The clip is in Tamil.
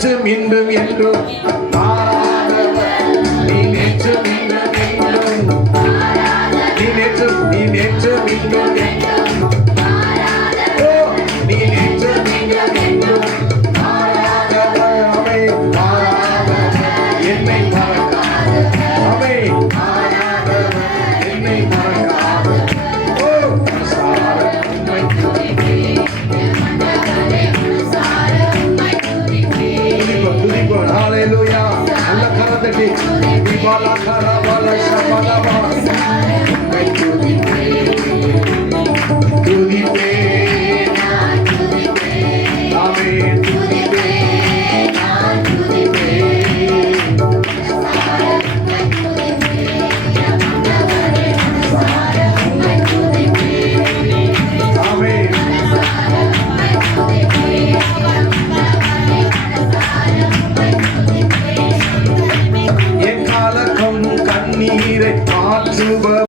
மீண்டும் என்றும் மாறாதவர். நீ நேற்று மீண்டும் என்றும் நீ நேற்று மீண்டும் என்றும் நீ நேற்று மீண்டும் என்றும் மாறாதவர். அவை மாறாதவர் என்னை மறக்காதவர். அவை மாறாதவர் என்னை மறக்காதவர். Hallelujah. Allah karadaki dibala karabala shabalaba. Amen. கண்ணீரை மாற்றுபவர்